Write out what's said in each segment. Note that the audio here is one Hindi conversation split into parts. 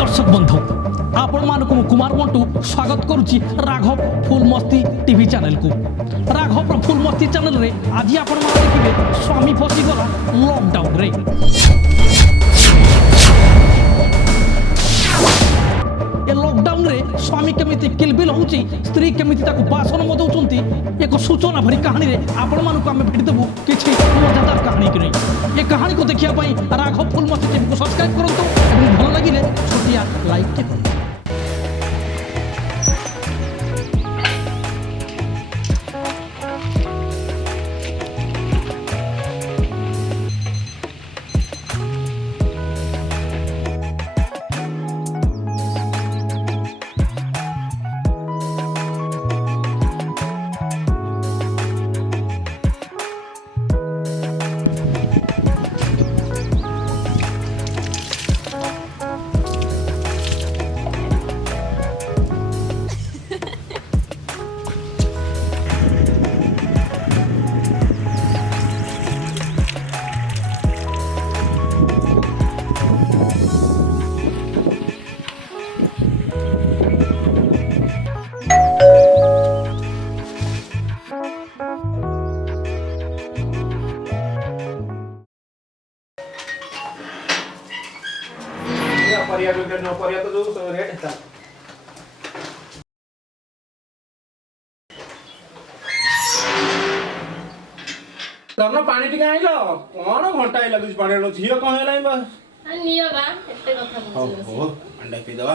दर्शक बंधु आपण मानक मु कुमार मंटू स्वागत करुच्ची राघव फुल मस्ती टीवी चैनल को। राघव फुल मस्ती चैनल रे आज आपण माने देखिबे स्वामी फसी गला लॉकडाउन रे। ए लॉकडाउन रे स्वामी केमिति किलबिल होउची, स्त्री केमिति ताको बासन मदौचंती, एक सूचना भरी कहानी रे आपण मानक आमे भेट देबु किछि मजेदार कहानी कि नहीं। ये कहानी को देखिया पई राघव फुल मस्ती टीवी को सब्सक्राइब करंतु एवं भल लागिले छोटिया लाइक टिप। परिया तो जो रेट है तमना पानी टिके आइलो कोन घंटा लागुच पानी नो झियो कोन हेलाई बा नियो बा एते कथा बुझियो हो अंडा पी दवा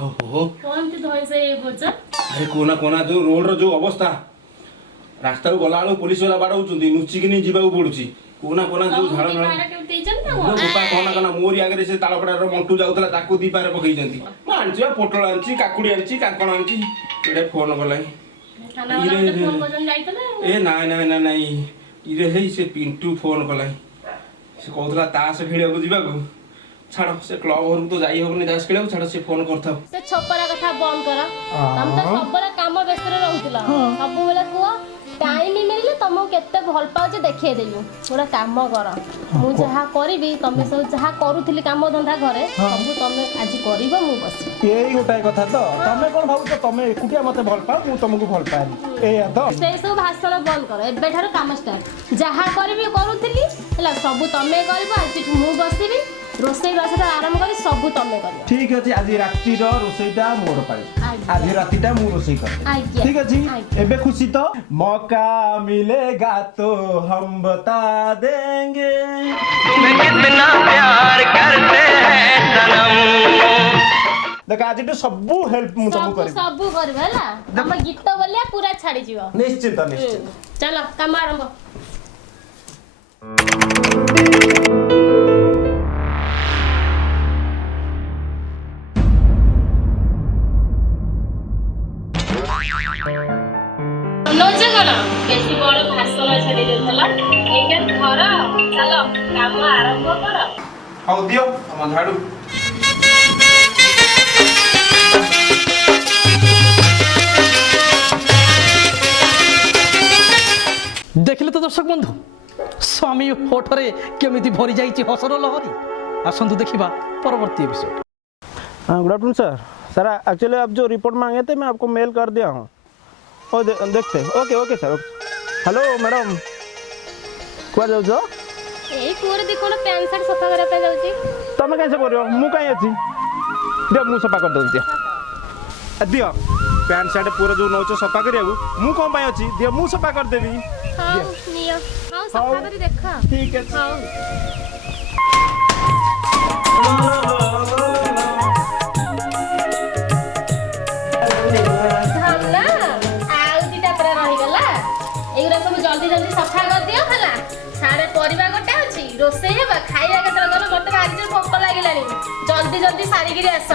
हो कोन ते धोई से ये बोच अरे कोना कोना जो रोड रो जो अवस्था रास्ता को गला आलो पुलिस वाला बाडौचुंती नुची कि नहीं जीवा पड़ुची कोना कोना जो झाड़ नाळ केउते जंता वो गोपा कोना कोना मोरी आगे से तालपड़ा रो मंटू जाउतला ताकू दी पारे पकईचंती म आंची पोटल आंची काकुडी आंची काकण आंची एडे फोन गलाई थाना वाला फोन करन जाइतले ए नाय नाय नाय नाय इरे हेई से पिंटू फोन गलाई से कहतला तास खेलिया को जीवा को छाड़ से क्लब घर तो जाई होबनी तास खेलिया छाड़ से फोन करथाव से छपरा कथा बंद कर हम तो सबरा काम व्यस्त रे रहउतला सब बेला को टाइम मिलले तुमको केते भल पाउछ देखे देयु पूरा काम कर मु जहा करबी तमे सब जहा करूथिली काम धंधा घरे सब तमे आज करबो मु बस यही गोटाए कथा तो तमे कोन भाबुछ तमे एकुटिया मते भल पाओ मु तुमको भल पाएनी ए तो से सब भाषण बंद कर एबे ठार काम स्टार्ट जहा करबी करूथिली हला सब तमे करबो आज मु बसिबी रोसई बासटा आराम करी सब तमे करबो ठीक अछि आज राती रो रोसईटा मोर पाई आज रातीटा मु रोसई कर ठीक अछि एबे खुशी तो मौका मिलेगा तो हम बता देंगे तुम्हें कितना प्यार करते हैं सनम। देख आज तो सब हेल्प मु तुमको करी सब करबे हला हम गीत बोलिया पूरा छाड़ी जीव निश्चित निश्चित चलो काम आरंभ नोचे करा बेसी बड़ भाषण छाड़ी देतला एके घर चलो काम आरंभ कर हाउ दियो हम झाड़ू देखले तो दर्शक बंधु स्वामी होठरे केमिति भरी जाइछि हसर लहरी। आसंतु देखिबा परवर्ती episode. Good afternoon sir sir actually आप जो रिपोर्ट मांगे थे मैं आपको मेल कर दिया हूँ और देखते हैं okay okay sir hello madam कुआ जाऊ जो ए पूरे देखो ना पैंट शर्ट सफा करा पे जाउची तमे कैसे करियो मु काई अछि दियो मु सफा कर दउ दियो पैंट शर्ट पूरा जो नौच सफा करिया मु कोन पाई अछि दियो मु सफा कर देबी हां नियो हां सफा करी देखा ठीक है हां हमला आउ दिटा पर रहि गला एगरा सब जल्दी जल्दी सफा कर दियो हला सारे परिबा गोटे अछि रोसई हेबा खाइया केतर गलो मते भारी जोर भोक लागिलानी जल्दी जल्दी सारी गिरी आस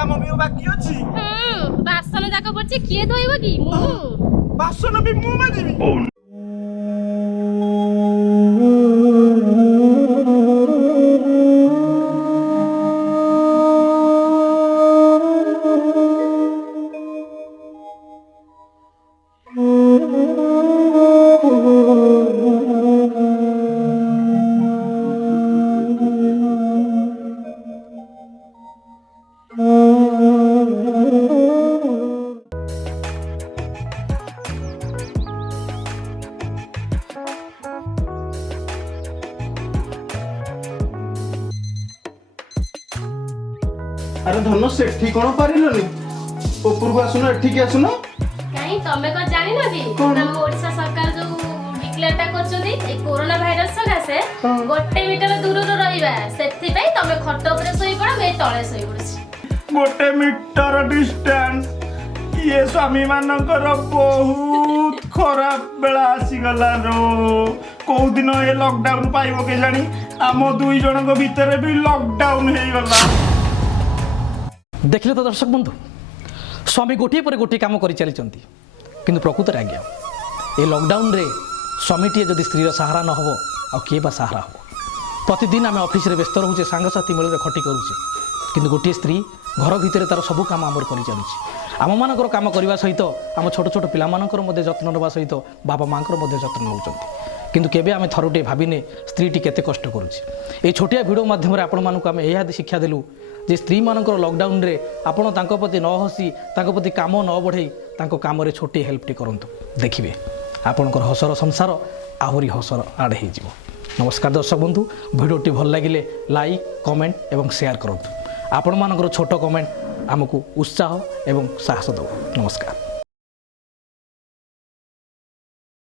କାମ ବି ବାକି ଅଛି। ବାସନ ଯାକ ପଡିଛି କିଏ ଧୋଇବ କି? ମୁଁ। ବାସନ ବି ମୁଁ ମାଜିବି। ଆରେ ଧନ ସେଠି କଣ ପାରିଲନି? ଉପରକୁ ଆସୁନ, ଏଠିକି ଆସୁନ। କାଇଁ ତମେ କଣ ଜାଣିନ କି? ଆମ ଓଡିଶା ସରକାର ଯୋଉ ଡିକ୍ଲେୟାରଟା କରୁଛନ୍ତି ଏଇ କୋରୋନା ଭାଇରସ ସକାଶେ 1 ମିଟର ଦୂରରୁ ରହିବା, ସେଥିପାଇଁ ତମେ ଖଟ ଉପରେ ଶୋଇପଡ଼, ମୁଁ ଏଇ ତଳେ ଶୋଇପଡୁଛି। 1 ମିଟର ଡିଷ୍ଟାନ୍ସ। ଇଏ ସ୍ୱାମୀ ମାନଙ୍କର ବହୁତ ଖରାପ ବେଳା ଆସିଗଲା रो। କୋଉ ଦିନ ଏ ଲକଡାଉନ ପାଇବ କେଜାଣି? ଆମ 2 ଜଣଙ୍କ ଭିତରେ ବି ଲକଡାଉନ ହେଇଗଲା। देखिले तो दर्शक बंधु, स्वामी गोटे पर गोटे काम कर चली किंतु प्रकृत आज्ञा ये लॉकडाउन रे स्वामीटे जदि स्त्री सहारा न हो किए बा सहारा हो। प्रतिदिन आम ऑफिस रे व्यस्त रोचे, सांगसाथी मेल खटी करुचे, किंतु गोटे स्त्री घर भितर तार सबू काम आमर कर चलुची। आम मानकर काम करने सहित आम छोट छोट पिलामानकर मध्य जत्न नेबा सहित बाबा मांकर मध्य जत्न नौचंती, किंतु केबे आमे थरुटे भाविने स्त्रीटी केते कष्ट करुची। ए छोटिया भिडियो माध्यम रे आपण मानक आमे एहा शिक्षा देलु जे स्त्री मानकर लॉकडाउन रे आपण तांको प्रति न हसी, तांको प्रति काम न बढ़ई, तांको काम रे छोटी हेल्पटी करंतु, देखिबे आपणकर हसर संसार आहुरी हसर आड़ हो जिवो। नमस्कार दर्शक बंधु, भिडियोटी भल लागिले लाइक, कमेंट एवं शेयर करंतु। आपण मानकर छोट कमेंट आमको उत्साह एवं साहस दो। नमस्कार।